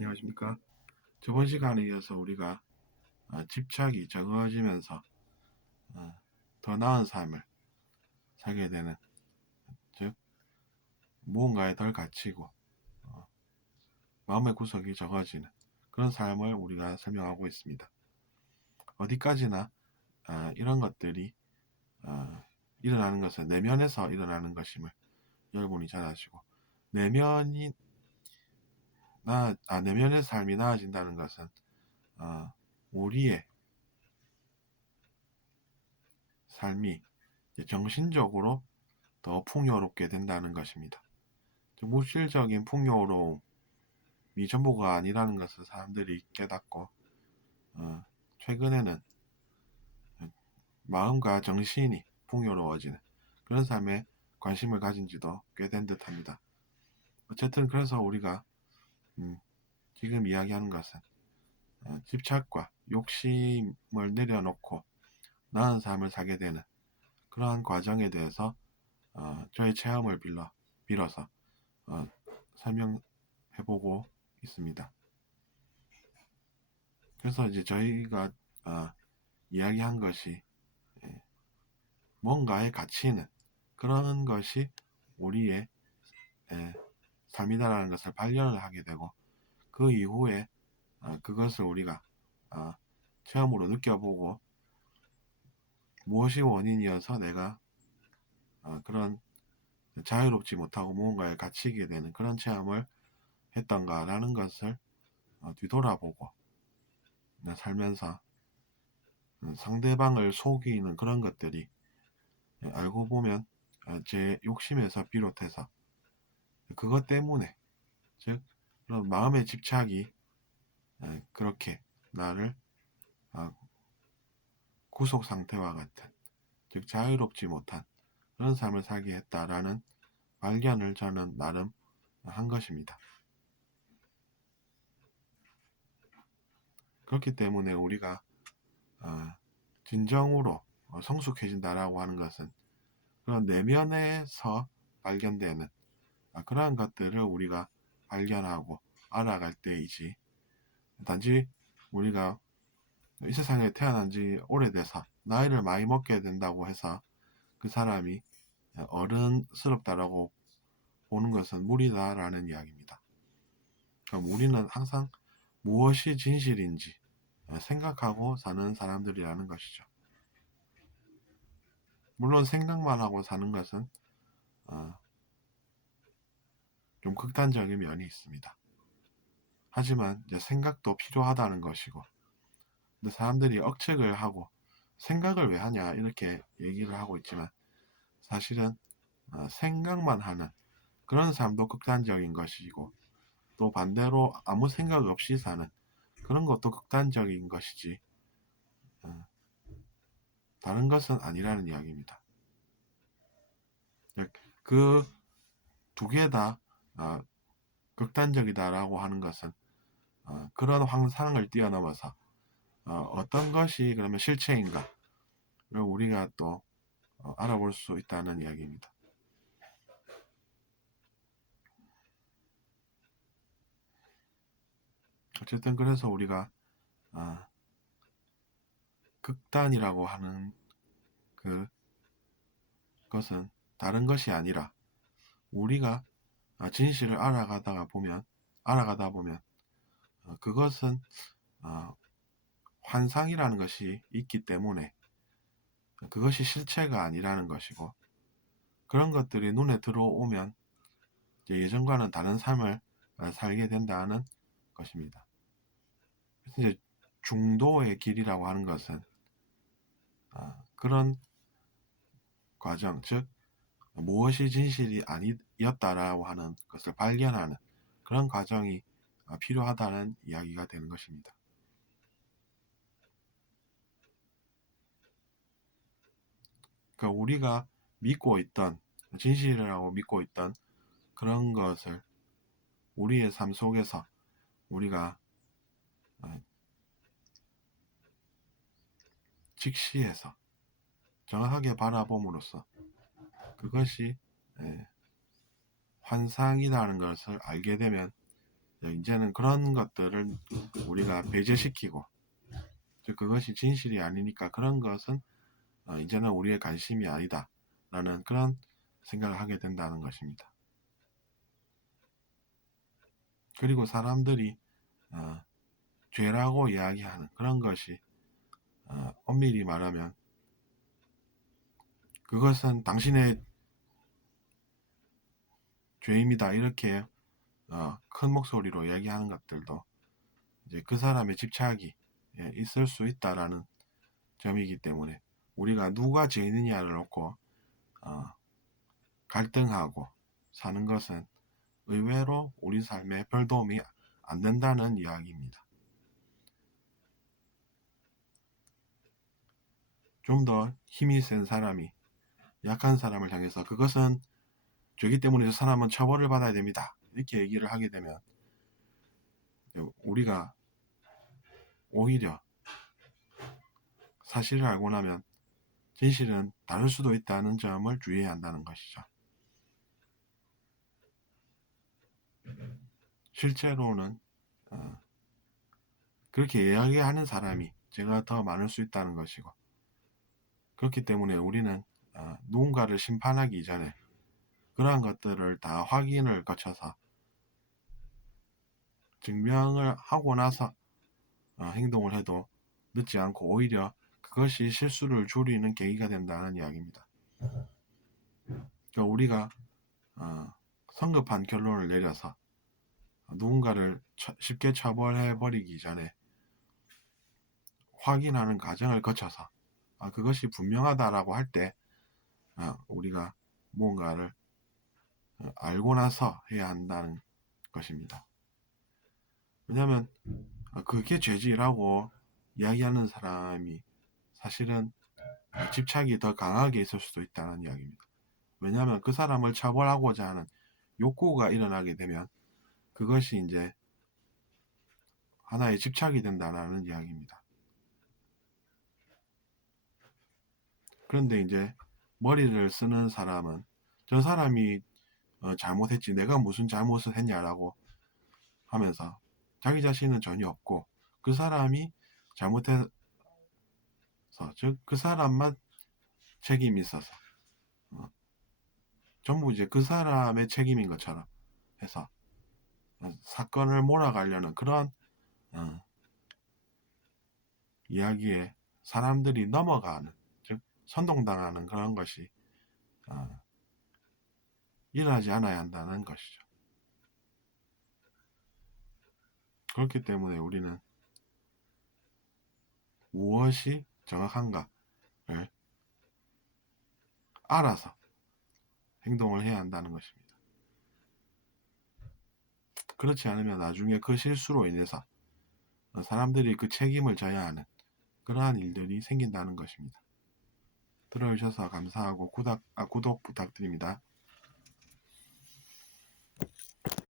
안녕하십니까. 저번 시간에 이어서 우리가 집착이 적어지면서 더 나은 삶을 살게 되는, 즉 무언가에 덜 갇히고 마음의 구석이 적어지는 그런 삶을 우리가 설명하고 있습니다. 어디까지나 이런 것들이 일어나는 것은 내면에서 일어나는 것임을 여러분이 잘 아시고, 내면의 삶이 나아진다는 것은 우리의 삶이 정신적으로 더 풍요롭게 된다는 것입니다. 물질적인 풍요로움이 전부가 아니라는 것을 사람들이 깨닫고 최근에는 마음과 정신이 풍요로워지는 그런 삶에 관심을 가진 지도 꽤 된 듯합니다. 어쨌든 그래서 우리가 지금 이야기하는 것은 집착과 욕심을 내려놓고 나은 삶을 살게 되는 그러한 과정에 대해서 저의 체험을 빌어서 설명해보고 있습니다. 그래서 이제 저희가 이야기한 것이 뭔가에 갇히는 그런 것이 우리의 삶이다라는 것을 발견을 하게 되고, 그 이후에 그것을 우리가 체험으로 느껴보고 무엇이 원인이어서 내가 그런 자유롭지 못하고 무언가에 갇히게 되는 그런 체험을 했던가라는 것을 뒤돌아보고 살면서 상대방을 속이는 그런 것들이 알고 보면 제 욕심에서 비롯해서 그것 때문에, 즉 그런 마음의 집착이 그렇게 나를 구속 상태와 같은, 즉 자유롭지 못한 그런 삶을 살게 했다라는 발견을 저는 나름 한 것입니다. 그렇기 때문에 우리가 진정으로 성숙해진다라고 하는 것은 그런 내면에서 발견되는 그러한 것들을 우리가 발견하고 알아갈 때이지, 단지 우리가 이 세상에 태어난 지 오래돼서 나이를 많이 먹게 된다고 해서 그 사람이 어른스럽다라고 보는 것은 무리다라는 이야기입니다. 그럼 우리는 항상 무엇이 진실인지 생각하고 사는 사람들이라는 것이죠. 물론 생각만 하고 사는 것은 좀 극단적인 면이 있습니다. 하지만 이제 생각도 필요하다는 것이고, 근데 사람들이 억측을 하고 생각을 왜 하냐 이렇게 얘기를 하고 있지만, 사실은 생각만 하는 그런 삶도 극단적인 것이고, 또 반대로 아무 생각 없이 사는 그런 것도 극단적인 것이지 다른 것은 아니라는 이야기입니다. 그 두 개 다 극단적이다라고 하는 것은 그런 환상을 뛰어넘어서 어떤 것이 그러면 실체인가를 우리가 또 알아볼 수 있다는 이야기입니다. 어쨌든 그래서 우리가 극단이라고 하는 그것은 다른 것이 아니라, 우리가 진실을 알아가다 보면 그것은 환상이라는 것이 있기 때문에 그것이 실체가 아니라는 것이고, 그런 것들이 눈에 들어오면 예전과는 다른 삶을 살게 된다는 것입니다. 그래서 이제 중도의 길이라고 하는 것은 그런 과정, 즉 무엇이 진실이 아니었다라고 하는 것을 발견하는 그런 과정이 필요하다는 이야기가 되는 것입니다. 그러니까 우리가 믿고 있던, 진실이라고 믿고 있던 그런 것을 우리의 삶 속에서 우리가 직시해서 정확하게 바라봄으로써 그것이 환상이라는 것을 알게 되면 이제는 그런 것들을 우리가 배제시키고, 즉 그것이 진실이 아니니까 그런 것은 이제는 우리의 관심이 아니다 라는 그런 생각을 하게 된다는 것입니다. 그리고 사람들이 죄라고 이야기하는 그런 것이 엄밀히 말하면 그것은 당신의 죄입니다 이렇게 큰 목소리로 이야기하는 것들도 이제 그 사람의 집착이 있을 수 있다라는 점이기 때문에, 우리가 누가 죄인이냐를 놓고 갈등하고 사는 것은 의외로 우리 삶에 별 도움이 안 된다는 이야기입니다. 좀 더 힘이 센 사람이 약한 사람을 향해서 그것은 죄기 때문에 저 사람은 처벌을 받아야 됩니다 이렇게 얘기를 하게 되면, 우리가 오히려 사실을 알고 나면 진실은 다를 수도 있다는 점을 주의해야 한다는 것이죠. 실제로는 그렇게 이야기하는 사람이 죄가 더 많을 수 있다는 것이고, 그렇기 때문에 우리는 누군가를 심판하기 이전에 그러한 것들을 다 확인을 거쳐서 증명을 하고 나서 행동을 해도 늦지 않고 오히려 그것이 실수를 줄이는 계기가 된다는 이야기입니다. 그러니까 우리가 성급한 결론을 내려서 누군가를 쉽게 처벌해버리기 전에 확인하는 과정을 거쳐서 그것이 분명하다라고 할 때 우리가 무언가를 알고 나서 해야 한다는 것입니다. 왜냐하면 그게 죄지라고 이야기하는 사람이 사실은 집착이 더 강하게 있을 수도 있다는 이야기입니다. 왜냐하면 그 사람을 처벌하고자 하는 욕구가 일어나게 되면 그것이 이제 하나의 집착이 된다는 이야기입니다. 그런데 이제 머리를 쓰는 사람은 저 사람이 잘못했지 내가 무슨 잘못을 했냐라고 하면서 자기 자신은 전혀 없고 그 사람이 잘못해서 즉 그 사람만 책임이 있어서 전부 이제 그 사람의 책임인 것처럼 해서 사건을 몰아가려는 그런 이야기에 사람들이 넘어가는, 즉 선동당하는 그런 것이 일어나지 않아야 한다는 것이죠. 그렇기 때문에 우리는 무엇이 정확한가를 알아서 행동을 해야 한다는 것입니다. 그렇지 않으면 나중에 그 실수로 인해서 사람들이 그 책임을 져야 하는 그러한 일들이 생긴다는 것입니다. 들어주셔서 감사하고 구독 부탁드립니다.